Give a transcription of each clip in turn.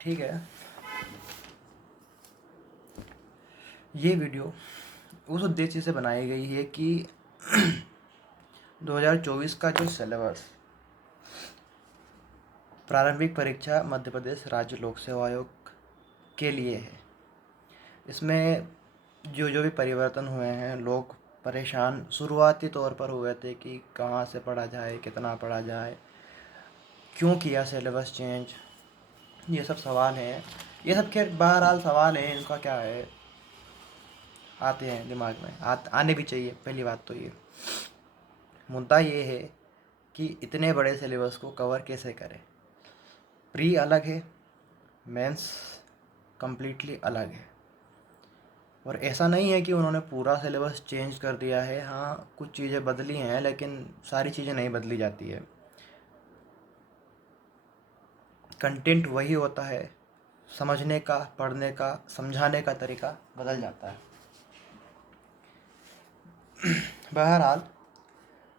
ठीक है, ये वीडियो उस उद्देश्य से बनाई गई है कि 2024 का जो सिलेबस प्रारंभिक परीक्षा मध्य प्रदेश राज्य लोक सेवा आयोग के लिए है, इसमें जो जो भी परिवर्तन हुए हैं, लोग परेशान शुरुआती तौर पर हुए थे कि कहाँ से पढ़ा जाए, कितना पढ़ा जाए, क्यों किया सिलेबस चेंज, ये सब सवाल हैं। ये सब खैर बहरहाल सवाल हैं, इनका क्या है, आते हैं दिमाग में, आने भी चाहिए। पहली बात तो ये मुद्दा ये है कि इतने बड़े सिलेबस को कवर कैसे करें। प्री अलग है, मेंस कम्प्लीटली अलग है। और ऐसा नहीं है कि उन्होंने पूरा सिलेबस चेंज कर दिया है। हाँ, कुछ चीज़ें बदली हैं, लेकिन सारी चीज़ें नहीं बदली जाती है। कंटेंट वही होता है, समझने का, पढ़ने का, समझाने का तरीका बदल जाता है। बहरहाल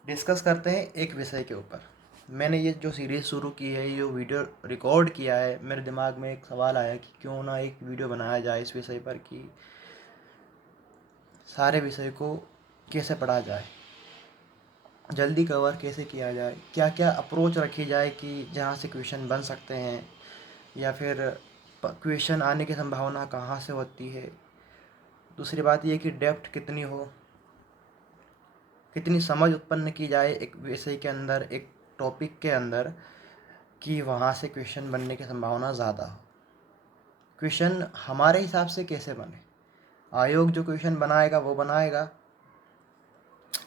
डिस्कस करते हैं एक विषय के ऊपर। मैंने ये जो सीरीज़ शुरू की है, ये जो वीडियो रिकॉर्ड किया है, मेरे दिमाग में एक सवाल आया कि क्यों ना एक वीडियो बनाया जाए इस विषय पर कि सारे विषय को कैसे पढ़ा जाए, जल्दी कवर कैसे किया जाए, क्या क्या अप्रोच रखी जाए कि जहाँ से क्वेश्चन बन सकते हैं, या फिर क्वेश्चन आने की संभावना कहाँ से होती है। दूसरी बात ये कि डेप्थ कितनी हो, कितनी समझ उत्पन्न की जाए एक विषय के अंदर, एक टॉपिक के अंदर, कि वहाँ से क्वेश्चन बनने की संभावना ज़्यादा हो। क्वेश्चन हमारे हिसाब से कैसे बने, आयोग जो क्वेश्चन बनाएगा वो बनाएगा,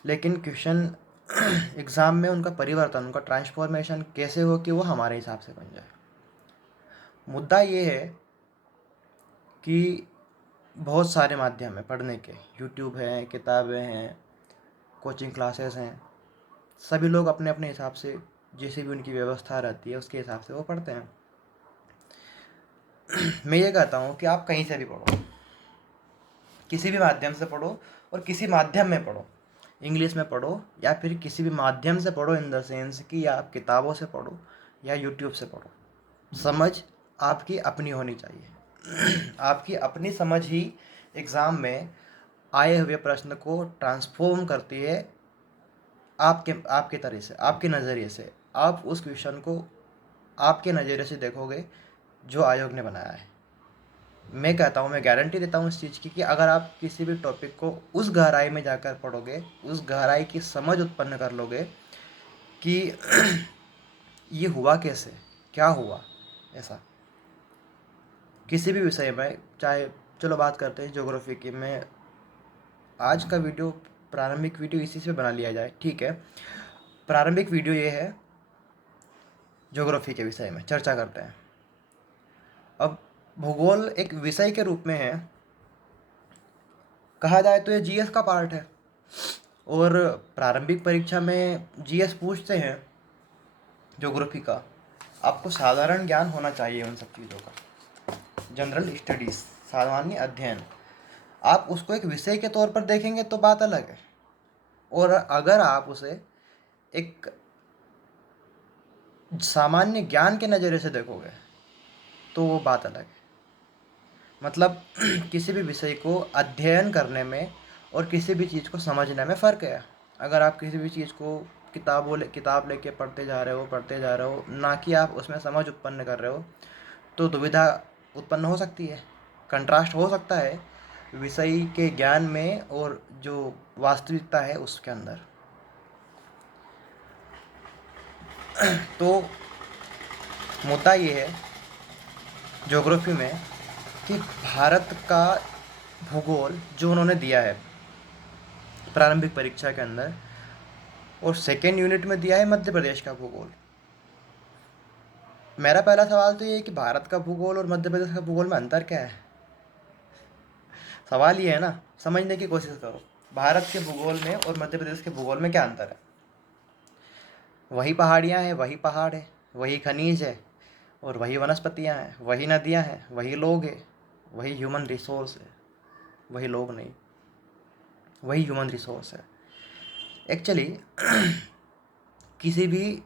लेकिन क्वेश्चन एग्ज़ाम में उनका परिवर्तन, उनका ट्रांसफॉर्मेशन कैसे हो कि वो हमारे हिसाब से बन जाए। मुद्दा ये है कि बहुत सारे माध्यम हैं पढ़ने के, यूट्यूब है, किताबें हैं, कोचिंग क्लासेस हैं। सभी लोग अपने अपने हिसाब से, जैसे भी उनकी व्यवस्था रहती है उसके हिसाब से वो पढ़ते हैं। मैं ये कहता हूँ कि आप कहीं से भी पढ़ो, किसी भी माध्यम से पढ़ो, और किसी माध्यम में पढ़ो, इंग्लिश में पढ़ो या फिर किसी भी माध्यम से पढ़ो, इन द सेंस कि या आप किताबों से पढ़ो या यूट्यूब से पढ़ो, समझ आपकी अपनी होनी चाहिए। आपकी अपनी समझ ही एग्ज़ाम में आए हुए प्रश्न को ट्रांसफॉर्म करती है आपके आपके तरह से, आपके नज़रिए से। आप उस क्वेश्चन को आपके नज़रिए से देखोगे जो आयोग ने बनाया है। मैं कहता हूँ, मैं गारंटी देता हूँ इस चीज़ की कि अगर आप किसी भी टॉपिक को उस गहराई में जाकर पढ़ोगे, उस गहराई की समझ उत्पन्न कर लोगे कि ये हुआ कैसे, क्या हुआ ऐसा, किसी भी विषय में, चाहे, चलो बात करते हैं ज्योग्राफी की। मैं आज का वीडियो, प्रारंभिक वीडियो इसी से बना लिया जाए, ठीक है। प्रारंभिक वीडियो ये है, ज्योग्राफी के विषय में चर्चा करते हैं। अब भूगोल एक विषय के रूप में है, कहा जाए तो ये जीएस का पार्ट है, और प्रारंभिक परीक्षा में जीएस पूछते हैं ज्योग्राफी का। आपको साधारण ज्ञान होना चाहिए उन सब चीज़ों का, जनरल स्टडीज़, सामान्य अध्ययन। आप उसको एक विषय के तौर पर देखेंगे तो बात अलग है, और अगर आप उसे एक सामान्य ज्ञान के नज़रिए से देखोगे तो वो बात अलग है। मतलब किसी भी विषय को अध्ययन करने में और किसी भी चीज़ को समझने में फ़र्क है। अगर आप किसी भी चीज़ को किताब लेके पढ़ते जा रहे हो, ना कि आप उसमें समझ उत्पन्न कर रहे हो, तो दुविधा उत्पन्न हो सकती है, कंट्रास्ट हो सकता है विषय के ज्ञान में और जो वास्तविकता है उसके अंदर। तो मुद्दा ये है ज्योग्राफी में कि भारत का भूगोल जो उन्होंने दिया है प्रारंभिक परीक्षा के अंदर, और सेकेंड यूनिट में दिया है मध्य प्रदेश का भूगोल। मेरा पहला सवाल तो ये है कि भारत का भूगोल और मध्य प्रदेश का भूगोल में अंतर क्या है। सवाल ये है ना, समझने की कोशिश करो, भारत के भूगोल में और मध्य प्रदेश के भूगोल में क्या अंतर है। वही पहाड़ियाँ हैं, वही पहाड़ है, वही खनिज है, और वही वनस्पतियाँ हैं, वही नदियाँ हैं, वही लोग हैं, वही ह्यूमन रिसोर्स है। वही लोग नहीं, वही ह्यूमन रिसोर्स है। एक्चुअली किसी भी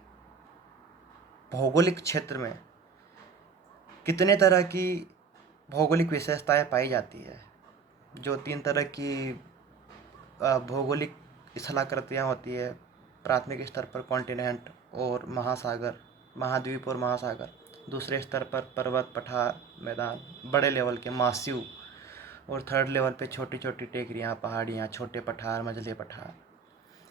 भौगोलिक क्षेत्र में कितने तरह की भौगोलिक विशेषताएं पाई जाती है। जो 3 तरह की भौगोलिक स्थलाकृतियाँ होती है, प्राथमिक स्तर पर कॉन्टिनेंट और महासागर, महाद्वीप और महासागर। दूसरे स्तर पर पर्वत, पठार, मैदान, बड़े लेवल के मासिव। और थर्ड लेवल पे छोटी छोटी टेकरियाँ, पहाड़ियाँ, छोटे पठार, मझले पठार,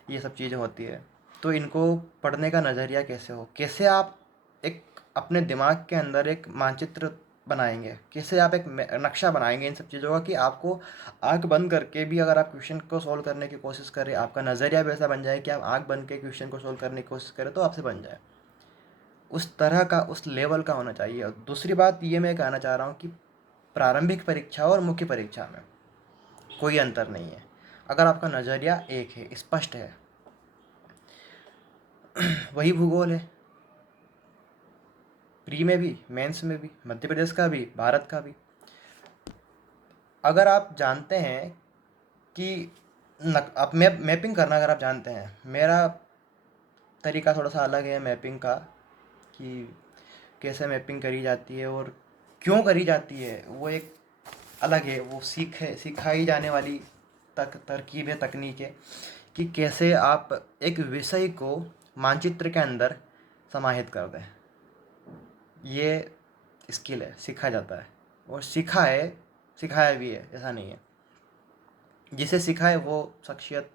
ये सब चीज़ें होती है। तो इनको पढ़ने का नज़रिया कैसे हो, कैसे आप एक अपने दिमाग के अंदर एक मानचित्र बनाएंगे, कैसे आप एक नक्शा बनाएंगे इन सब चीज़ों का, कि आपको आँख बंद करके भी अगर आप क्वेश्चन को सॉल्व करने की कोशिश करें, आपका नज़रिया भी ऐसा बन जाए कि आप आँख बंद के क्वेश्चन को सॉल्व करने की कोशिश करें तो आपसे बन जाए। उस तरह का, उस लेवल का होना चाहिए। और दूसरी बात ये मैं कहना चाह रहा हूँ कि प्रारंभिक परीक्षा और मुख्य परीक्षा में कोई अंतर नहीं है अगर आपका नज़रिया एक है, स्पष्ट है। वही भूगोल है, प्री में भी, मेंस में भी, मध्य प्रदेश का भी, भारत का भी। अगर आप जानते हैं कि आप मैपिंग करना अगर आप जानते हैं, मेरा तरीका थोड़ा सा अलग है मैपिंग का, कि कैसे मैपिंग करी जाती है और क्यों करी जाती है, वो एक अलग है। वो सिखाई जाने वाली तरकीब है, तकनीक है, कि कैसे आप एक विषय को मानचित्र के अंदर समाहित कर दें। ये स्किल है, सीखा जाता है। और सीखा है, सिखाया भी है, ऐसा नहीं है। जिसे सीखा है वो शख्सियत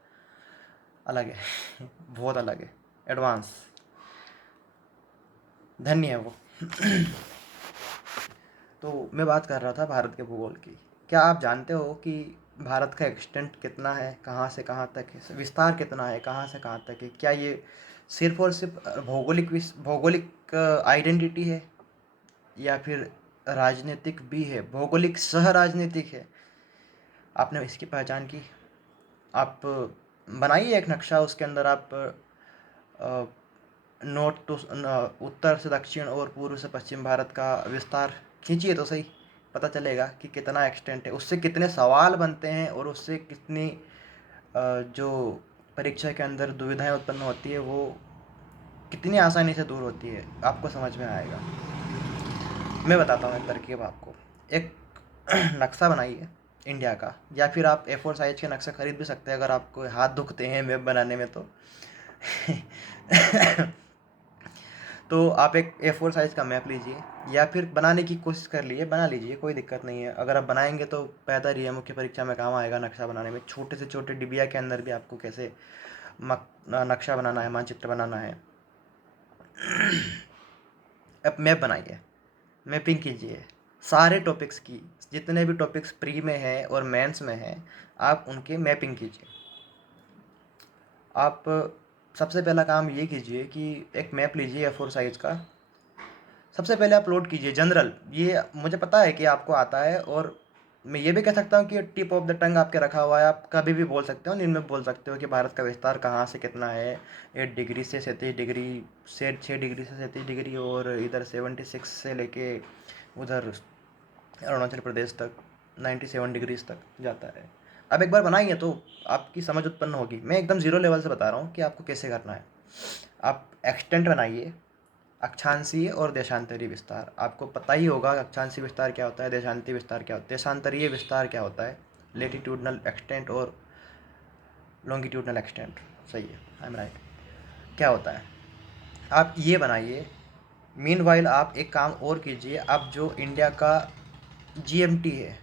अलग है बहुत अलग है, एडवांस, धन्य है वो तो मैं बात कर रहा था भारत के भूगोल की। क्या आप जानते हो कि भारत का एक्सटेंट कितना है, कहाँ से कहाँ तक है, विस्तार कितना है, कहाँ से कहाँ तक है? क्या ये सिर्फ और सिर्फ भौगोलिक आइडेंटिटी है, या फिर राजनीतिक भी है, भौगोलिक सह राजनीतिक है? आपने इसकी पहचान की? आप बनाइए एक नक्शा, उसके अंदर आप नॉर्थ टू उत्तर से दक्षिण और पूर्व से पश्चिम भारत का विस्तार खींचिए तो सही, पता चलेगा कि कितना एक्सटेंट है। उससे कितने सवाल बनते हैं और उससे कितनी जो परीक्षा के अंदर दुविधाएं उत्पन्न होती है वो कितनी आसानी से दूर होती है, आपको समझ में आएगा। मैं बताता हूँ एक तरकीब आपको। एक नक्शा बनाइए इंडिया का, या फिर आप A4 साइज के नक्शा खरीद भी सकते हैं अगर आपको हाथ दुखते हैं मैप बनाने में तो तो आप एक A4 साइज़ का मैप लीजिए, या फिर बनाने की कोशिश कर लीजिए, बना लीजिए, कोई दिक्कत नहीं है। अगर आप बनाएंगे तो बेहतर ही है, मुख्य परीक्षा में काम आएगा नक्शा बनाने में। छोटे से छोटे डिबिया के अंदर भी आपको कैसे नक्शा बनाना है, मानचित्र बनाना है। अब मैप बनाइए, मैपिंग कीजिए सारे टॉपिक्स की, जितने भी टॉपिक्स प्री में हैं और मेंस में हैं, आप उनके मैपिंग कीजिए। आप सबसे पहला काम ये कीजिए कि एक मैप लीजिए A4 साइज़ का। सबसे पहले अपलोड कीजिए जनरल, ये मुझे पता है कि आपको आता है, और मैं ये भी कह सकता हूँ कि टिप ऑफ द टंग आपके रखा हुआ है, आप कभी भी बोल सकते हो, निर्णय बोल सकते हो कि भारत का विस्तार कहाँ से कितना है। 8 डिग्री से 37 डिग्री, से 6 डिग्री से 37 डिग्री, और इधर 76 से लेके उधर अरुणाचल प्रदेश तक 97 डिग्रीज तक जाता है। अब एक बार बनाएंगे तो आपकी समझ उत्पन्न होगी। मैं एकदम ज़ीरो लेवल से बता रहा हूँ कि आपको कैसे करना है। आप एक्सटेंट बनाइए, अक्षांशीय और देशांतरीय विस्तार। आपको पता ही होगा अक्षांशीय विस्तार क्या होता है, देशांतरीय विस्तार क्या होता है, देशांतरीय विस्तार क्या होता है। लेटीट्यूडनल एक्सटेंट और लॉन्गिट्यूडनल एक्सटेंट, सही है, आई एम राइट। क्या होता है, आप ये बनाइए। मीनवाइल आप एक काम और कीजिए, आप जो इंडिया का जीएमटी है,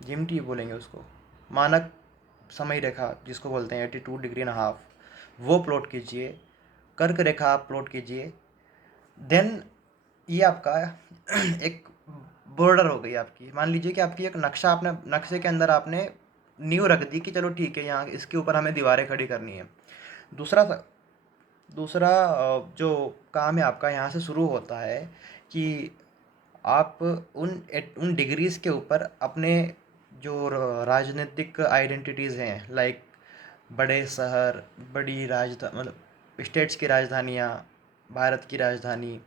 जीएमटी बोलेंगे उसको, मानक समय रेखा जिसको बोलते हैं 82.5 डिग्री, वो प्लॉट कीजिए। कर्क रेखा आप प्लॉट कीजिए। देन ये आपका एक बॉर्डर हो गई आपकी। मान लीजिए कि आपकी एक नक्शा, आपने नक्शे के अंदर आपने नींव रख दी कि चलो ठीक है, यहाँ इसके ऊपर हमें दीवारें खड़ी करनी है। दूसरा दूसरा जो काम है आपका यहाँ से शुरू होता है कि आप उन डिग्रीज के ऊपर अपने जो राजनीतिक आइडेंटिटीज़ हैं, लाइक बड़े शहर, बड़ी राजधानी, मतलब स्टेट्स की राजधानियाँ, भारत की राजधानी,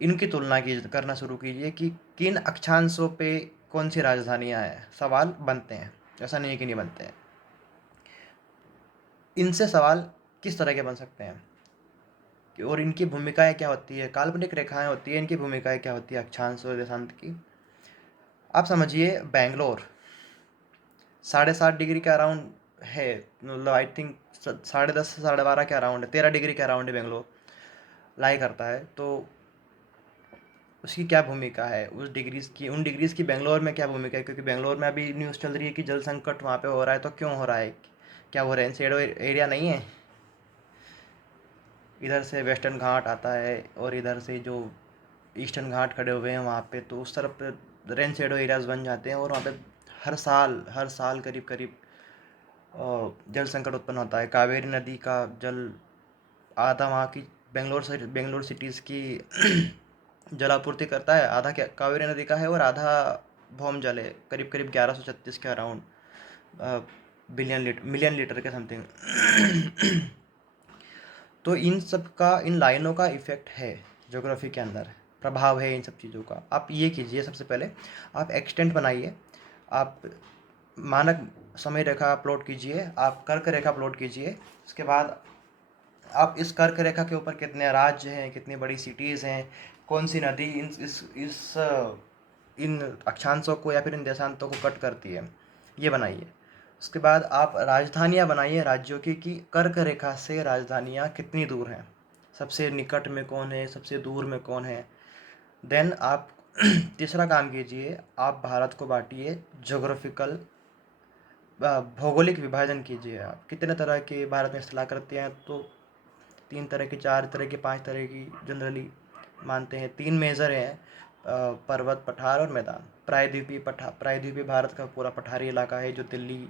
इनकी तुलना की करना शुरू कीजिए कि किन अक्षांशों पे कौन सी राजधानियाँ हैं। सवाल बनते हैं, ऐसा नहीं है कि नहीं बनते हैं। इनसे सवाल किस तरह के बन सकते हैं? और इनकी भूमिकाएं क्या होती है, काल्पनिक रेखाएं होती है, इनकी भूमिकाएं क्या होती है अक्षांश और देशांत की। आप समझिए बेंगलोर 7.5 डिग्री के अराउंड है, मतलब आई थिंक 10:30 से 12:30 के अराउंड है, 13 डिग्री के अराउंड है बेंगलोर लाई करता है। तो उसकी क्या भूमिका है उस डिग्रीज की, उन डिग्रीज की बेंगलोर में क्या भूमिका है, क्योंकि बेंगलोर में अभी न्यूज़ चल रही है कि जल संकट वहाँ पे हो रहा है। तो क्यों हो रहा है, क्या वो रेन शेडो एरिया नहीं है? इधर से वेस्टर्न घाट आता है और इधर से जो ईस्टर्न घाट खड़े हुए हैं वहाँ पे, तो उस तरफ पे रेन शेडो एरियाज बन जाते हैं और वहाँ पे हर साल करीब करीब जल संकट उत्पन्न होता है। कावेरी नदी का जल आधा वहाँ की बेंगलोर सिटीज़ की जलापूर्ति करता है, आधा क्या कावेरी नदी का है और आधा भौम जल है, करीब करीब 1136 के अराउंड मिलियन लीटर के समथिंग। तो इन सब का, इन लाइनों का इफेक्ट है ज्योग्राफी के अंदर, प्रभाव है इन सब चीज़ों का। आप ये कीजिए, सबसे पहले आप एक्सटेंट बनाइए, आप मानक समय रेखा प्लॉट कीजिए, आप कर्क रेखा प्लॉट कीजिए। उसके बाद आप इस कर्क रेखा के ऊपर कितने राज्य हैं, कितनी बड़ी सिटीज़ हैं, कौन सी नदी इन अक्षांशों को या फिर इन देशांतों को कट करती है, ये बनाइए। उसके बाद आप राजधानियाँ बनाइए राज्यों की, कि कर्क रेखा से राजधानियाँ कितनी दूर हैं, सबसे निकट में कौन है, सबसे दूर में कौन है। देन आप तीसरा काम कीजिए, आप भारत को बांटिए जोग्राफिकल, भौगोलिक विभाजन कीजिए। आप कितने तरह के भारत में स्थलाकृतियाँ हैं, तो 3 तरह की, 4 तरह की, 5 तरह की जनरली मानते हैं। 3 मेजर हैं, पर्वत, पठार और मैदान। प्रायद्वीपीय भारत का पूरा पठारी इलाका है, जो दिल्ली,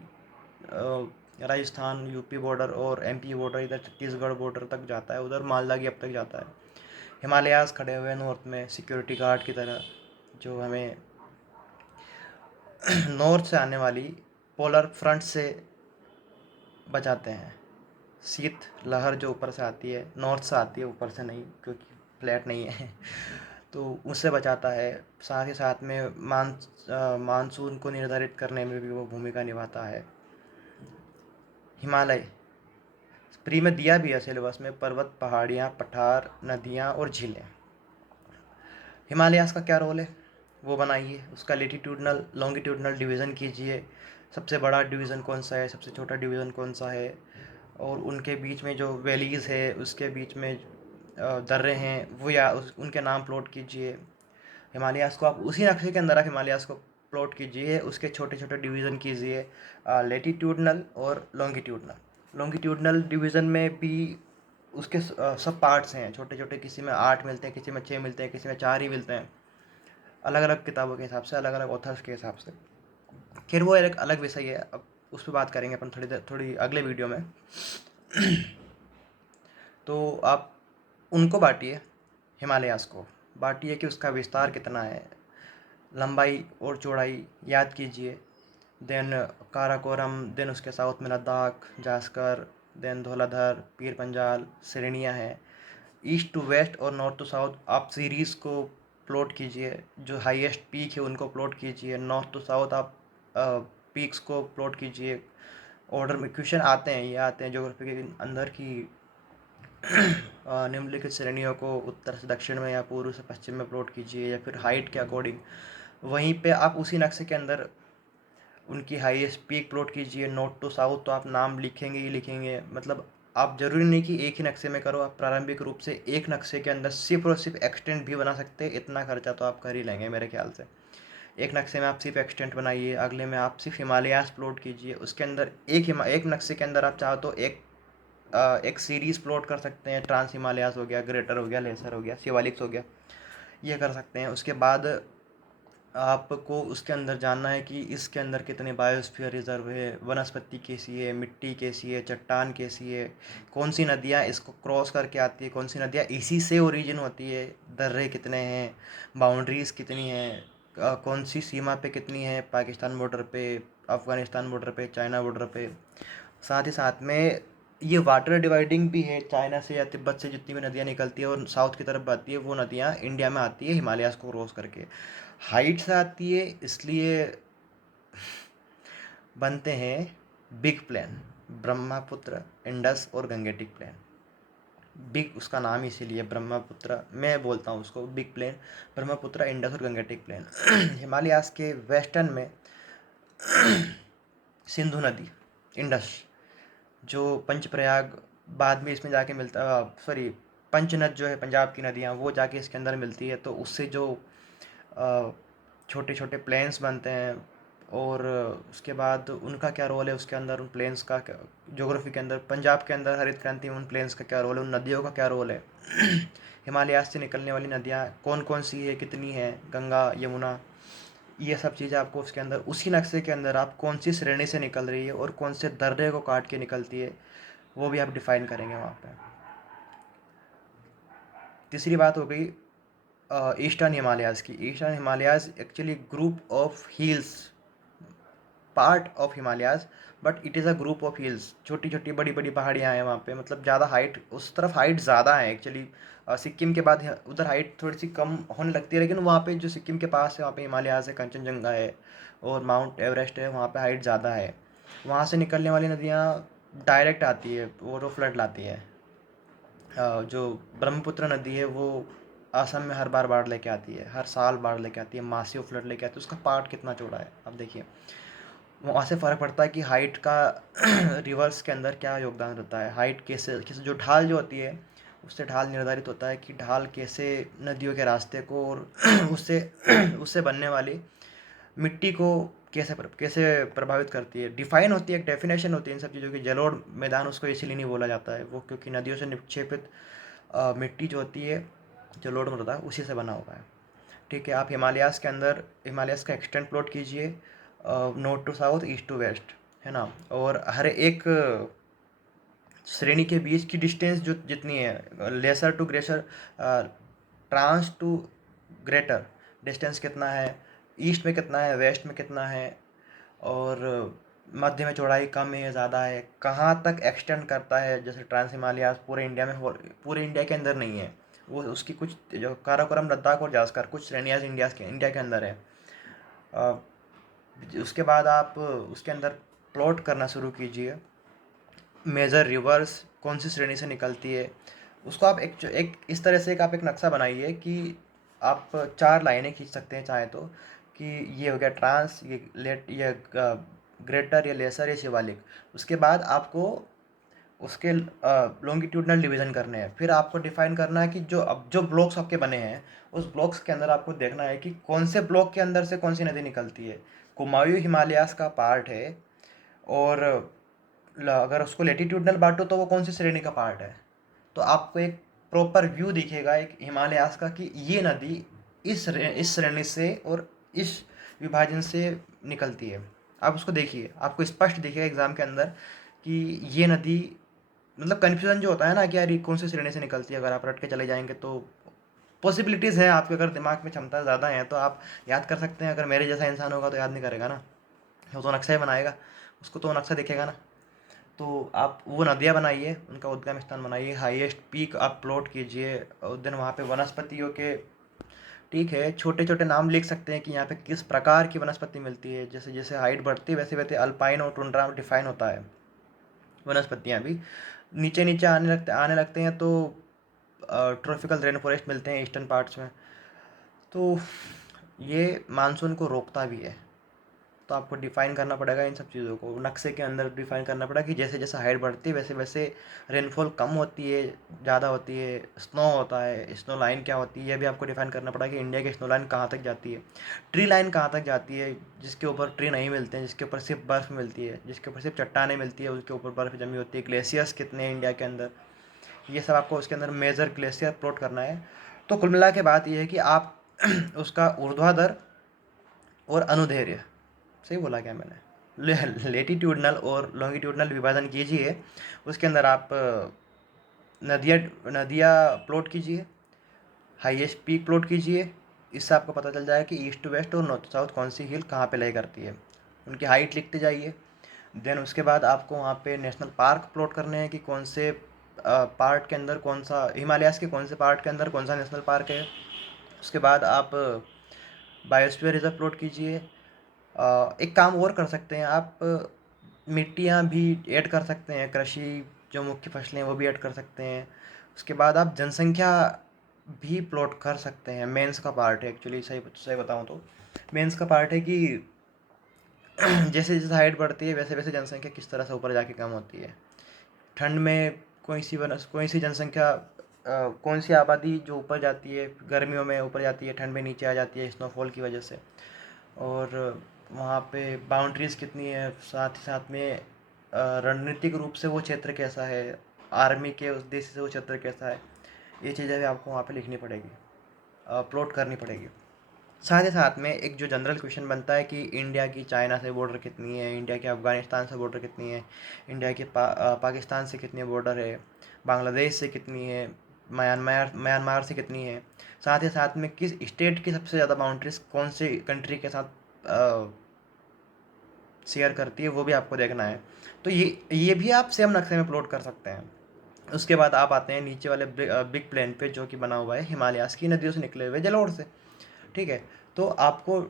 राजस्थान, यूपी बॉर्डर और एमपी बॉर्डर, इधर छत्तीसगढ़ बॉर्डर तक जाता है, उधर मालदा की अब तक जाता है। हिमालयास खड़े हुए हैं नॉर्थ में सिक्योरिटी गार्ड की तरह, जो हमें नॉर्थ से आने वाली पोलर फ्रंट से बचाते हैं। शीत लहर जो ऊपर से आती है, नॉर्थ से आती है, ऊपर से नहीं, क्योंकि फ्लैट नहीं है तो उससे बचाता है। साथ ही साथ में मानसून को निर्धारित करने में भी वो भूमिका निभाता है। हिमालय प्री में दिया भी है सिलेबस में, पर्वत, पहाड़ियाँ, पठार, नदियाँ और झीलें। हिमालयास का क्या रोल है वो बनाइए, उसका लेटीट्यूडनल लॉन्गिट्यूडनल डिवीज़न कीजिए, सबसे बड़ा डिवीज़न कौन सा है, सबसे छोटा डिवीज़न कौन सा है, और उनके बीच में जो वैलीज़ है, उसके बीच में दर्रे हैं, वो या उनके नाम प्लॉट कीजिए। हिमालयास को आप उसी नक्शे के अंदर आप हिमालयास को प्लॉट कीजिए, उसके छोटे छोटे डिवीज़न कीजिए, लेटीट्यूडनल और लॉन्गिट्यूडनल डिवीज़न में भी उसके सब पार्ट्स हैं छोटे छोटे, किसी में 8 मिलते हैं, किसी में 6 मिलते हैं, किसी में 4 ही मिलते हैं, अलग अलग किताबों के हिसाब से, अलग अलग ऑथर्स के हिसाब से। खैर वो एक अलग विषय है, अब उस पर बात करेंगे अपन थोड़ी अगले वीडियो में। तो आप उनको बांटिए, हिमालयास को बांटिए कि उसका विस्तार कितना है, लंबाई और चौड़ाई याद कीजिए। देन काराकोरम, देन उसके साउथ में लद्दाख, जास्कर, देन धौलाधर, पीर पंजाल श्रेणियाँ हैं। ईस्ट टू वेस्ट और नॉर्थ टू साउथ आप सीरीज़ को प्लॉट कीजिए, जो हाईएस्ट पीक है उनको प्लॉट कीजिए। नॉर्थ टू साउथ आप पीक्स को प्लॉट कीजिए। ऑर्डर में क्वेश्चन आते हैं, ये आते हैं ज्योग्राफी के अंदर की निम्नलिखित श्रेणियों को उत्तर से दक्षिण में या पूर्व से पश्चिम में प्लॉट कीजिए, या फिर हाइट के अकॉर्डिंग। वहीं पे आप उसी नक्शे के अंदर उनकी हाईएस्ट पीक प्लॉट कीजिए। नॉर्थ टू साउथ तो आप नाम लिखेंगे ही लिखेंगे, मतलब आप ज़रूरी नहीं कि एक ही नक्शे में करो, आप प्रारंभिक रूप से एक नक्शे के अंदर सिर्फ और सिर्फ एक्सटेंट भी बना सकते हैं। इतना खर्चा तो आप कर ही लेंगे मेरे ख्याल से। एक नक्शे में आप सिर्फ एक्सटेंट बनाइए, अगले में आप सिर्फ हिमालयास प्लॉट कीजिए, उसके अंदर एक नक्शे के अंदर आप चाहो तो एक सीरीज़ प्लॉट कर सकते हैं। ट्रांस हिमालयास हो गया, ग्रेटर हो गया, लेसर हो गया, शिवालिक्स हो गया, ये कर सकते हैं। उसके बाद आपको उसके अंदर जानना है कि इसके अंदर कितने बायोस्फीयर रिजर्व है, वनस्पति कैसी है, मिट्टी कैसी है, चट्टान कैसी है, कौन सी नदियाँ इसको क्रॉस करके आती है, कौन सी नदियाँ इसी से ओरिजिन होती है, दर्रे कितने हैं, बाउंड्रीज़ कितनी हैं, कौन सी सीमा पे कितनी है, पाकिस्तान बॉर्डर पे, अफ़गानिस्तान बॉर्डर पे, चाइना बॉर्डर पे। साथ ही साथ में ये वाटर डिवाइडिंग भी है, चाइना से या तिब्बत से जितनी भी नदियाँ निकलती है और साउथ की तरफ आती है, वो नदियाँ इंडिया में आती है हिमालयास को क्रॉस करके, हाइट से आती है, इसलिए बनते हैं बिग प्लेन, ब्रह्मपुत्र, इंडस और गंगेटिक प्लेन। बिग उसका नाम ही इसीलिए ब्रह्मपुत्र, मैं बोलता हूँ उसको बिग प्लेन, ब्रह्मपुत्र, इंडस और गंगेटिक प्लेन। हिमालयाज के वेस्टर्न में सिंधु नदी, इंडस, जो पंचप्रयाग बाद में इसमें जाके मिलता, सॉरी, पंचनद जो है पंजाब की नदियाँ, वो जाके इसके अंदर मिलती है, तो उससे जो छोटे छोटे प्लेन्स बनते हैं, और उसके बाद उनका क्या रोल है उसके अंदर, उन प्लेन्स का ज्योग्राफी के अंदर, पंजाब के अंदर हरित क्रांति में उन प्लेन्स का क्या रोल है, उन नदियों का क्या रोल है। हिमालय से निकलने वाली नदियाँ कौन कौन सी है, कितनी है, गंगा, यमुना, ये सब चीज़ें आपको उसके अंदर, उसी नक्शे के अंदर आप कौन सी श्रेणी से निकल रही है और कौन से दर्रे को काट के निकलती है, वो भी आप डिफाइन करेंगे वहाँ पे। तीसरी बात हो गई ईस्टर्न हिमालयाज़ की। Eastern Himalayas actually group of hills, part of Himalayas, but it is a group of hills, छोटी छोटी बड़ी बड़ी पहाड़ियाँ हैं वहाँ पे, मतलब ज़्यादा हाइट, उस तरफ हाइट ज़्यादा है एक्चुअली। सिक्किम के बाद उधर हाइट थोड़ी सी कम होने लगती है, लेकिन वहाँ पे जो सिक्किम के पास है वहाँ पे हिमालयाज़ है, कंचनजंगा है और माउंट एवरेस्ट है, वहाँ पे हाइट ज़्यादा है। वहाँ से निकलने वाली नदियाँ डायरेक्ट आती है, वो फ्लड लाती है। जो ब्रह्मपुत्र नदी है वो असम में हर बार बाढ़ लेके आती है, हर साल बाढ़ लेके आती है, मासिव फ्लड लेके आती है। उसका पार्ट कितना चौड़ा है आप देखिए, वहाँ से फ़र्क पड़ता है कि हाइट का रिवर्स के अंदर क्या योगदान रहता है। हाइट कैसे कैसे जो ढाल जो होती है, उससे ढाल निर्धारित होता है कि ढाल कैसे नदियों के रास्ते को और उससे उससे बनने वाली मिट्टी को कैसे प्रभावित करती है। डिफाइन होती है, एक डेफिनेशन होती है इन सब चीज़ों की। जलोढ़ मैदान उसको इसीलिए नहीं बोला जाता है, वो क्योंकि नदियों से निक्षेपित मिट्टी जो होती है, जलोढ़ मृदा, उसी से बना हुआ है। ठीक है, आप हिमालयाज़ के अंदर हिमालयाज़ का एक्सटेंट प्लॉट कीजिए, north to south, east to west, है ना, और हर एक श्रेणी के बीच की डिस्टेंस जो जितनी है, lesser to greater, trans to greater distance कितना है, ईस्ट में कितना है, वेस्ट में कितना है, और मध्य में चौड़ाई कम है या ज़्यादा है, कहाँ तक एक्सटेंड करता है। जैसे ट्रांस हिमालयाज़ पूरे इंडिया में पूरे इंडिया के अंदर नहीं है, वो उसकी कुछ जो काराकोरम, लद्दाख और जास्कर, कुछ श्रेणियाँ इंडिया के अंदर है। अ, उसके बाद आप उसके अंदर प्लॉट करना शुरू कीजिए, मेजर रिवर्स कौन सी श्रेणी से निकलती है, उसको आप एक इस तरह से आप एक नक्शा बनाइए कि आप 4 लाइनें खींच सकते हैं चाहे तो, कि ये हो गया ट्रांस, ये लेट, ये ग्रेटर, ये लेसर, ये शिवालिक। उसके बाद आपको उसके लॉन्गिट्यूडनल डिवीज़न करने हैं। फिर आपको डिफाइन करना है कि जो अब जो ब्लॉक्स आपके बने हैं, उस ब्लॉक्स के अंदर आपको देखना है कि कौन से ब्लॉक के अंदर से कौन सी नदी निकलती है। कुमायूं हिमालयास का पार्ट है, और अगर उसको लेटीट्यूडनल बांटो तो वो कौन सी श्रेणी का पार्ट है। तो आपको एक प्रॉपर व्यू दिखेगा एक हिमालयास का, कि ये नदी इस श्रेणी से और इस विभाजन से निकलती है। आप उसको देखिए, आपको स्पष्ट दिखेगा एग्जाम के अंदर कि ये नदी, मतलब कन्फ्यूजन जो होता है ना कि यार ये कौन सी श्रेणी से निकलती है, अगर आप रट के चले जाएंगे तो पॉसिबिलिटीज़ हैं आपके, अगर दिमाग में क्षमता ज़्यादा है तो आप याद कर सकते हैं। अगर मेरे जैसा इंसान होगा तो याद नहीं करेगा ना, वो तो नक्शा ही बनाएगा, उसको तो नक्शा दिखेगा ना। तो आप वो नदियाँ बनाइए, उनका उद्गम स्थान बनाइए, हाईएस्ट पीक आप प्लॉट कीजिए, और देन वहाँ पे वनस्पतियों के, ठीक है, छोटे छोटे नाम लिख सकते हैं कि यहाँ पे किस प्रकार की वनस्पति मिलती है। जैसे जैसे हाइट बढ़ती है वैसे वैसे अल्पाइन और टुंड्रा डिफाइन होता है, वनस्पतियाँ भी नीचे नीचे आने लगते हैं, तो ट्रॉपिकल रेन फॉरेस्ट मिलते हैं ईस्टर्न पार्ट्स में। तो ये मानसून को रोकता भी है। तो आपको डिफाइन करना पड़ेगा इन सब चीज़ों को, नक्शे के अंदर डिफाइन करना पड़ेगा कि जैसे जैसे हाइट बढ़ती है वैसे वैसे रेनफॉल कम होती है, ज़्यादा होती है, स्नो होता है, स्नो लाइन क्या होती है, यह भी आपको डिफाइन करना पड़ेगा कि इंडिया की स्नो लाइन कहाँ तक जाती है, ट्री लाइन कहाँ तक जाती है, जिसके ऊपर ट्री नहीं मिलते हैं, जिसके ऊपर सिर्फ बर्फ़ मिलती है, जिसके ऊपर सिर्फ चट्टानें मिलती है, उसके ऊपर बर्फ़ जमी होती है, ग्लेशियर्स कितने हैं इंडिया के अंदर, ये सब आपको उसके अंदर मेजर ग्लेशियर प्लॉट करना है। तो कुल मिला के बात यह है कि आप उसका ऊर्ध्वाधर और अनुदैर्ध्य, सही बोला क्या मैंने, लेटीट्यूडनल और लॉन्गिट्यूडनल विभाजन कीजिए। उसके अंदर आप नदियाँ नदियाँ प्लॉट कीजिए, हाईएस्ट पीक प्लॉट कीजिए। इससे आपको पता चल जाएगा कि ईस्ट टू वेस्ट और नॉर्थ टू साउथ कौन सी हिल कहाँ पे लय करती है, उनकी हाइट लिखते जाइए। देन उसके बाद आपको वहाँ पे नेशनल पार्क प्लॉट करने हैं कि कौन से पार्ट के अंदर कौन सा, हिमालयाज़ के कौन से पार्ट के अंदर कौन सा नेशनल पार्क है। उसके बाद आप बायोस्फीयर रिजर्व प्लॉट कीजिए। एक काम और कर सकते हैं आप, मिट्टियाँ भी ऐड कर सकते हैं, कृषि जो मुख्य फसलें हैं वो भी ऐड कर सकते हैं, उसके बाद आप जनसंख्या भी प्लॉट कर सकते हैं, मेंस का पार्ट है एक्चुअली, सही सही बताऊँ तो मेंस का पार्ट है कि जैसे जैसे हाइट बढ़ती है वैसे वैसे जनसंख्या किस तरह से ऊपर जाके कम होती है। ठंड में कोई सी जनसंख्या कौन सी आबादी जो ऊपर जाती है, गर्मियों में ऊपर जाती है, ठंड में नीचे आ जाती है स्नोफॉल की वजह से। और वहाँ पे बाउंड्रीज़ कितनी है, साथ ही साथ में रणनीतिक रूप से वो क्षेत्र कैसा है, आर्मी के उद्देश्य से वो क्षेत्र कैसा है, ये चीज़ें भी आपको वहाँ पे लिखनी पड़ेगी, प्लॉट करनी पड़ेगी। साथ ही साथ में एक जो जनरल क्वेश्चन बनता है कि इंडिया की चाइना से बॉर्डर कितनी है, इंडिया की अफ़गानिस्तान से बॉर्डर कितनी है, इंडिया की पाकिस्तान से कितनी बॉर्डर है, बांग्लादेश से कितनी है, म्यांमार से कितनी है। साथ ही साथ में किस स्टेट की सबसे ज़्यादा बाउंड्रीज कौन सी कंट्री के साथ शेयर करती है, वो भी आपको देखना है। तो ये भी आप सेम नक्शे में प्लॉट कर सकते हैं। उसके बाद आप आते हैं नीचे वाले बिग प्लेन पे, जो कि बना हुआ है हिमालयाज़ की नदियों से निकले हुए जलोढ़ से। ठीक है, तो आपको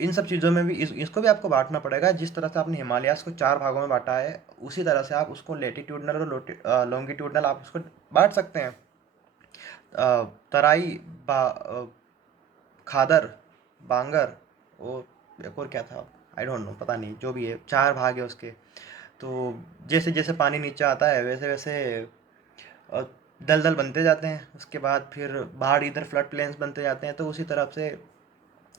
इन सब चीज़ों में भी इसको भी आपको बांटना पड़ेगा। जिस तरह से आपने हिमालयाज़ को 4 भागों में बाँटा है, उसी तरह से आप उसको लैटिट्यूडनल और लॉन्गिट्यूडनल आप उसको बाँट सकते हैं। तराई, खादर, बांगर और एक और क्या था, आई डोंट नो, पता नहीं, जो भी है 4 भाग है उसके। तो जैसे जैसे पानी नीचे आता है वैसे वैसे अ, दलदल बनते जाते हैं। उसके बाद फिर बाहर इधर फ्लड प्लेन्स बनते जाते हैं। तो उसी तरफ से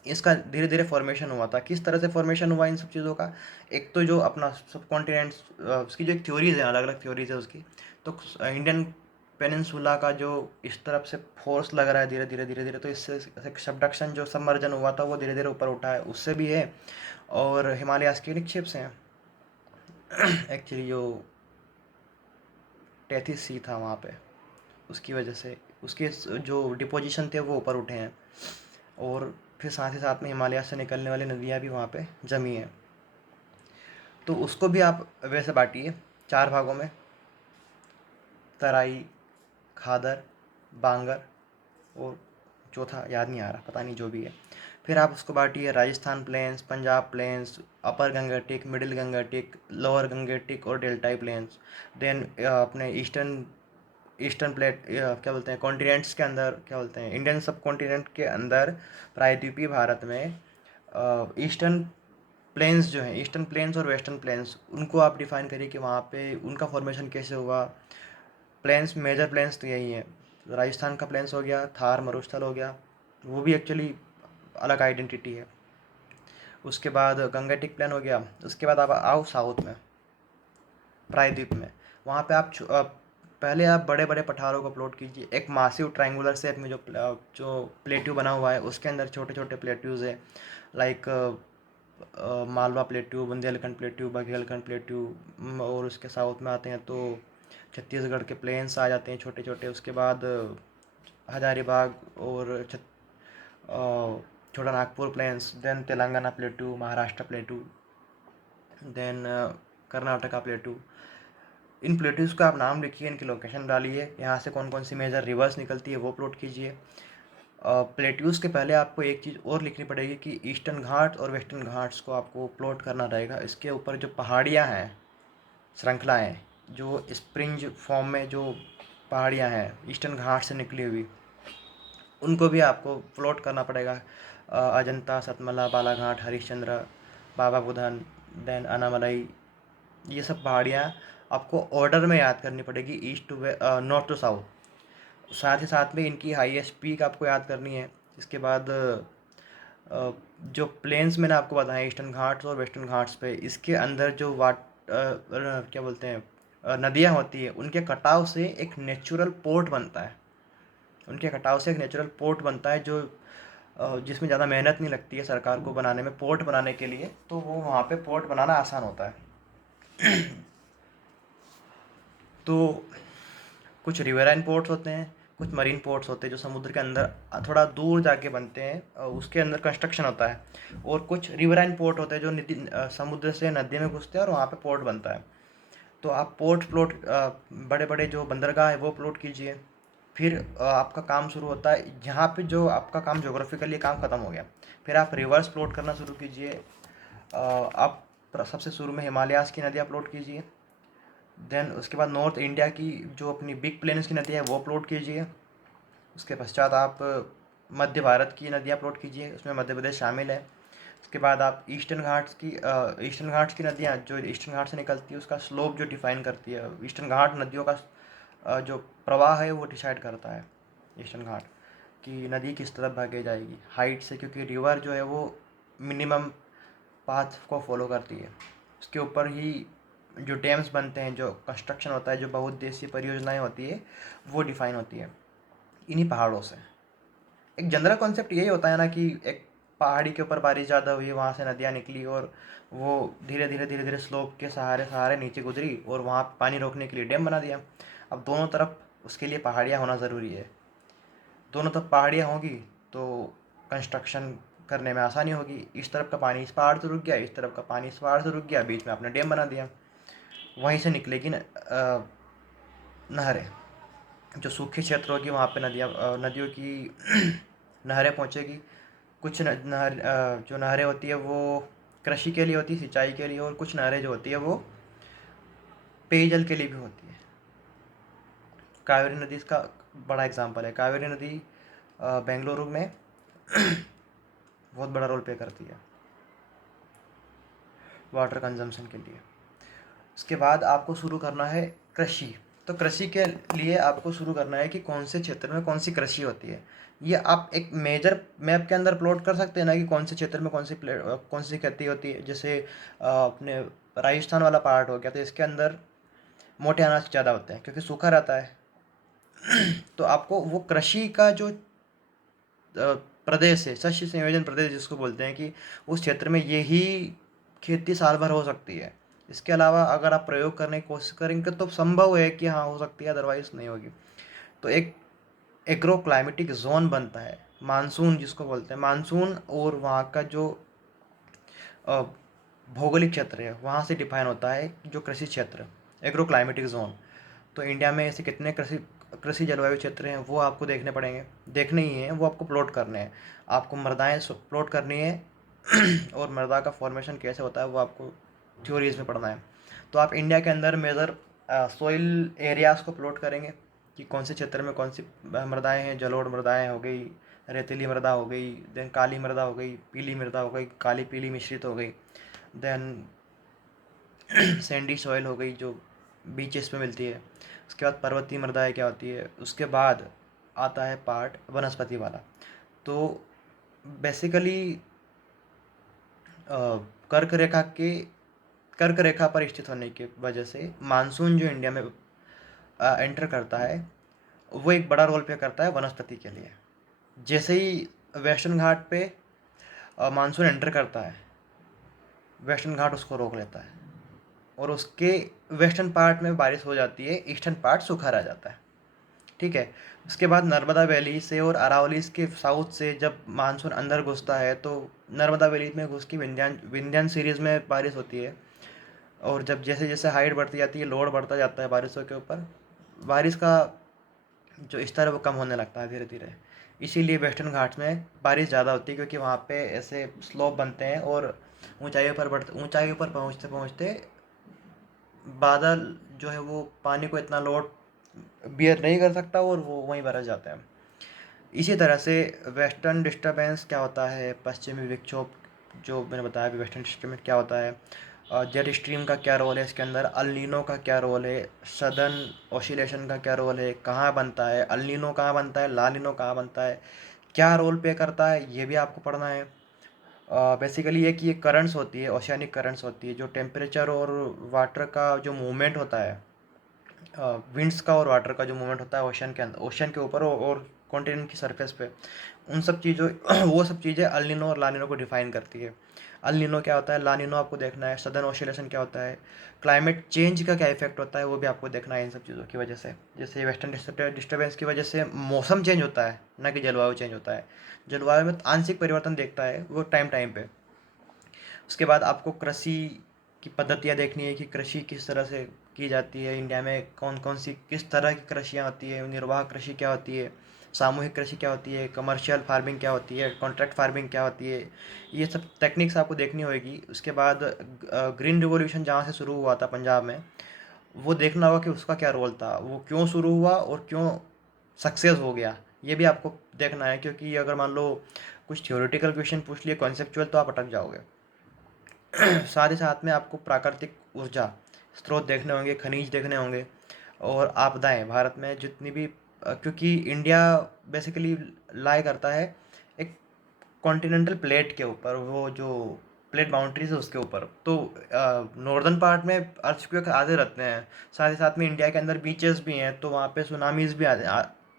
इसका धीरे धीरे फॉर्मेशन हुआ था। किस तरह से फॉर्मेशन हुआ इन सब चीज़ों का, एक तो जो अपना सब कॉन्टिनेंट्स, उसकी जो एक थ्योरीज है, अलग अलग थ्योरीज है उसकी। तो इंडियन पेनिनसुला का जो इस तरफ से फोर्स लग रहा है धीरे धीरे धीरे धीरे, तो इससे सबडक्शन जो सबमर्जन हुआ था वो धीरे धीरे ऊपर उठा है, उससे भी है। और हिमालयाज के निक्षेप से हैं एक्चुअली जो टेथिस सी था वहाँ पे, उसकी वजह से उसके जो डिपोजिशन थे वो ऊपर उठे हैं। और फिर साथ ही साथ में हिमालय से निकलने वाली नदियाँ भी वहाँ पे जमी हैं। तो उसको भी आप वैसे बांटिए 4 भागों में, तराई, खादर, बांगर और चौथा याद नहीं आ रहा, पता नहीं, जो भी है। फिर आप उसको बांटिए राजस्थान प्लेन्स, पंजाब प्लेन्स, अपर गंगटिक, मिडिल गंगटिक, लोअर गंगटिक और डेल्टाई प्लेन्स। देन अपने ईस्टर्न प्लेट क्या बोलते हैं, कॉन्टिनेंट्स के अंदर क्या बोलते हैं, इंडियन सब कॉन्टिनेंट के अंदर प्रायद्वीपीय भारत में ईस्टर्न प्लेन्स जो हैं, ईस्टर्न प्लेन्स और वेस्टर्न प्लेन्स, उनको आप डिफाइन करिए कि वहाँ पे उनका फॉर्मेशन कैसे हुआ। प्लेन्स, मेजर प्लेन्स तो यही है। राजस्थान का प्लेन्स हो गया, थार मरुस्थल हो गया, वो भी एक्चुअली अलग आइडेंटिटी है। उसके बाद गंगेटिक प्लेन हो गया। उसके बाद आप आओ साउथ में, प्रायद्वीप में। वहाँ पे आप पहले आप बड़े बड़े पठारों को प्लॉट कीजिए। एक मासिव ट्रायंगुलर शेप में जो प्लेट्यू बना हुआ है, उसके अंदर छोटे छोटे प्लेट्यूज है, like Malwa plateau, Bundelkhand plateau, Baghelkhand plateau. और उसके साउथ में आते हैं तो छत्तीसगढ़ के प्लेन्स आ जाते हैं छोटे छोटे। उसके बाद हजारीबाग और Chota Nagpur plains, then Telangana plateau, Maharashtra plateau, then Karnataka plateau. इन प्लेट्यूज़ का आप नाम लिखिए, इनकी लोकेशन डालिए, यहाँ से कौन कौन सी मेजर रिवर्स निकलती है वो प्लॉट कीजिए। प्लेट्यूज़ के पहले आपको एक चीज़ और लिखनी पड़ेगी कि ईस्टर्न घाट और वेस्टर्न घाट्स को आपको प्लॉट करना रहेगा। इसके ऊपर जो पहाड़ियाँ हैं, श्रृंखलाएँ, जो स्प्रिंज फॉर्म में जो पहाड़ियाँ हैं ईस्टर्न घाट से निकली हुई, उनको भी आपको प्लॉट करना पड़ेगा। अजंता, सतमला, बालाघाट, हरिश्चंद्र, बाबा बुधन, देन अनामलई, ये सब पहाड़ियाँ आपको ऑर्डर में याद करनी पड़ेगी, east to north to south. साथ ही साथ में इनकी हाईएस्ट पीक आपको याद करनी है। इसके बाद जो प्लेन्स मैंने आपको बताया ईस्टर्न घाट्स और वेस्टर्न घाट्स पे, इसके अंदर जो क्या बोलते हैं, नदियाँ होती है, उनके कटाव से एक नेचुरल पोर्ट बनता है। उनके कटाव से एक नेचुरल पोर्ट बनता है जो जिसमें ज़्यादा मेहनत नहीं लगती है सरकार को बनाने में, पोर्ट बनाने के लिए। तो वो वहाँ पे पोर्ट बनाना आसान होता है। तो कुछ रिवराइन पोर्ट्स होते हैं, कुछ मरीन पोर्ट्स होते हैं जो समुद्र के अंदर थोड़ा दूर जाके बनते हैं, उसके अंदर कंस्ट्रक्शन होता है। और कुछ रिवराइन पोर्ट होते हैं जो समुद्र से नदी में घुसते हैं और वहाँ पे पोर्ट बनता है। तो आप पोर्ट प्लॉट, बड़े बड़े जो बंदरगाह है वो प्लॉट कीजिए। फिर आपका काम शुरू होता है यहाँ पे, जो आपका काम ज्योग्राफिकली काम ख़त्म हो गया, फिर आप रिवर्स प्लॉट करना शुरू कीजिए। आप सबसे शुरू में हिमालयाज़ की नदियाँ प्लॉट कीजिए, देन उसके बाद नॉर्थ इंडिया की जो अपनी बिग प्लेन्स की नदियाँ है वो अपलोड कीजिए। उसके पश्चात आप मध्य भारत की नदियाँ अपलोड कीजिए, उसमें मध्य प्रदेश शामिल है। उसके बाद आप ईस्टर्न घाट्स की नदियाँ जो ईस्टर्न घाट से निकलती है उसका स्लोप जो डिफाइन करती है, ईस्टर्न घाट नदियों का जो प्रवाह है वो डिसाइड करता है ईस्टर्न घाट कि नदी किस तरफ भागे जाएगी हाइट से, क्योंकि रिवर जो है वो मिनिमम पाथ को फॉलो करती है। उसके ऊपर ही जो डैम्स बनते हैं, जो कंस्ट्रक्शन होता है, जो बहुउद्देशीय परियोजनाएं होती है वो डिफाइन होती है इन्हीं पहाड़ों से। एक जनरल कॉन्सेप्ट यही होता है ना कि एक पहाड़ी के ऊपर बारिश ज़्यादा हुई, वहाँ से नदियाँ निकली और वो धीरे धीरे स्लोप के सहारे सहारे नीचे गुजरी और वहाँ पानी रोकने के लिए डैम बना दिया। अब दोनों तरफ उसके लिए पहाड़ियाँ होना ज़रूरी है। दोनों तरफ पहाड़ियाँ होंगी तो कंस्ट्रक्शन करने में आसानी होगी। इस तरफ का पानी इस पहाड़ से रुक गया, इस तरफ का पानी इस पहाड़ से रुक गया, बीच में आपने डैम बना दिया, वहीं से निकलेगी नहरें। जो सूखे क्षेत्र होगी वहाँ पे नदियों की नहरें पहुँचेगी। कुछ जो नहरें होती है वो कृषि के लिए होती है, सिंचाई के लिए, और कुछ नहरें जो होती है वो पेयजल के लिए भी होती है। कावेरी नदी इसका बड़ा एग्जांपल है। कावेरी नदी बेंगलुरु में बहुत बड़ा रोल प्ले करती है वाटर कंजम्पशन के लिए। उसके बाद आपको शुरू करना है कृषि। तो कृषि के लिए आपको शुरू करना है कि कौन से क्षेत्र में कौन सी कृषि होती है। ये आप एक मेजर मैप के अंदर प्लॉट कर सकते हैं ना कि कौन से क्षेत्र में कौन सी खेती होती है। जैसे अपने राजस्थान वाला पार्ट हो गया तो इसके अंदर मोटे अनाज ज़्यादा होते हैं क्योंकि सूखा रहता है। तो आपको वो कृषि का जो प्रदेश है, शस्य संयोजन प्रदेश जिसको बोलते हैं, कि उस क्षेत्र में यही खेती साल भर हो सकती है। इसके अलावा अगर आप प्रयोग करने की कोशिश करेंगे तो संभव है कि हाँ हो सकती है, अदरवाइज नहीं होगी। तो एक एग्रो क्लाइमेटिक जोन बनता है, मानसून जिसको बोलते हैं, मानसून और वहाँ का जो अ, भौगोलिक क्षेत्र है वहाँ से डिफाइन होता है जो कृषि क्षेत्र, एग्रो क्लाइमेटिक जोन। तो इंडिया में ऐसे कितने कृषि कृषि जलवायु क्षेत्र हैं वो आपको देखने पड़ेंगे, देखने ही हैं, वो आपको प्लॉट करने हैं। आपको मृदाएँ प्लॉट करनी है और मृदा का फॉर्मेशन कैसे होता है वो आपको थ्योरीज में पढ़ना है। तो आप इंडिया के अंदर मेजर सोइल एरियाज़ को प्लॉट करेंगे कि कौन से क्षेत्र में कौन सी मृदाएँ हैं। जलोढ़ मृदाएँ हो गई, रेतीली मृदा हो गई, देन काली मृदा हो गई, पीली मृदा हो गई, काली पीली मिश्रित हो गई, देन सैंडी सॉइल हो गई जो बीचेस पे मिलती है। उसके बाद पर्वतीय मृदाएँ क्या होती है। उसके बाद आता है पार्ट वनस्पति वाला। तो बेसिकली कर्क रेखा के कर्क रेखा पर स्थित होने की वजह से मानसून जो इंडिया में एंटर करता है वो एक बड़ा रोल प्ले करता है वनस्पति के लिए। जैसे ही वेस्टर्न घाट पे मानसून एंटर करता है, वेस्टर्न घाट उसको रोक लेता है और उसके वेस्टर्न पार्ट में बारिश हो जाती है, ईस्टर्न पार्ट सूखा रह जाता है। ठीक है। उसके बाद नर्मदा वैली से और अरावली के साउथ से जब मानसून अंदर घुसता है तो नर्मदा वैली में घुस के विंध्यान सीरीज में बारिश होती है। और जब जैसे जैसे हाइट बढ़ती जाती है, लोड बढ़ता जाता है बारिशों के ऊपर, बारिश का जो स्तर है वो कम होने लगता है धीरे धीरे। इसीलिए वेस्टर्न घाट्स में बारिश ज़्यादा होती है क्योंकि वहाँ पे ऐसे स्लोप बनते हैं और ऊंचाइयों पर पहुँचते पहुँचते बादल जो है वो पानी को इतना लोड बियर नहीं कर सकता और वो वहीं बरस जाता है। इसी तरह से वेस्टर्न डिस्टर्बेंस क्या होता है, पश्चिमी विक्षोभ जो मैंने बताया अभी, वेस्टर्न डिस्टर्बेंस क्या होता है, जेट स्ट्रीम का क्या रोल है इसके अंदर, अल नीनो का क्या रोल है, सदर्न ओसिलेशन का क्या रोल है, कहाँ बनता है अल नीनो, कहाँ बनता है ला नीनो, कहाँ बनता है, क्या रोल प्ले करता है, ये भी आपको पढ़ना है। बेसिकली ये कि ये करंट्स होती है, ओशियानिक करंट्स होती है, जो टेम्परेचर और वाटर का जो मूवमेंट होता है, विंड्स का और वाटर का जो मूवमेंट होता है ओशन के अंदर, ओशन के ऊपर और कॉन्टिनेंट की सरफेस पे, उन सब चीज़ों वो सब चीज़ें अल नीनो और ला नीनो को डिफाइन करती है। अल नीनो क्या होता है, ला नीनो आपको देखना है, सदर्न ओसिलेशन क्या होता है, क्लाइमेट चेंज का क्या इफेक्ट होता है वो भी आपको देखना है इन सब चीज़ों की वजह से। जैसे वेस्टर्न डिस्टर्बेंस की वजह से मौसम चेंज होता है, ना कि जलवायु चेंज होता है। जलवायु में आंशिक परिवर्तन देखता है वो टाइम टाइम पे। उसके बाद आपको कृषि की पद्धतियाँ देखनी है कि कृषि किस तरह से की जाती है इंडिया में, कौन कौन सी किस तरह की कृषियाँ होती है, निर्वाह कृषि क्या होती है, सामूहिक कृषि क्या होती है, कमर्शियल फार्मिंग क्या होती है, कॉन्ट्रैक्ट फार्मिंग क्या होती है, ये सब टेक्निक्स आपको देखनी होगी। उसके बाद ग्रीन रिवॉल्यूशन जहाँ से शुरू हुआ था पंजाब में, वो देखना होगा कि उसका क्या रोल था, वो क्यों शुरू हुआ और क्यों सक्सेस हो गया, ये भी आपको देखना है। क्योंकि अगर मान लो कुछ थ्योरेटिकल क्वेश्चन पूछ लिए कॉन्सेप्चुअल, तो आप अटक जाओगे। साथ ही साथ में आपको प्राकृतिक ऊर्जा स्रोत देखने होंगे, खनिज देखने होंगे, और आपदाएं भारत में जितनी भी क्योंकि इंडिया बेसिकली लाई करता है एक कॉन्टिनेंटल प्लेट के ऊपर, वो जो प्लेट बाउंड्रीज है उसके ऊपर। तो नॉर्दर्न पार्ट में अर्थक्वेक आते रहते हैं। साथ ही साथ में इंडिया के अंदर बीचेस भी हैं, तो वहाँ पे सुनामीज भी आते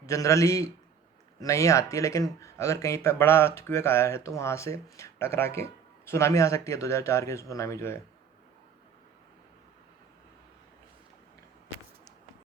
जनरली नहीं आती है, लेकिन अगर कहीं पे बड़ा अर्थक्वेक आया है तो वहाँ से टकरा के सुनामी आ सकती है। 2004 की सुनामी जो है,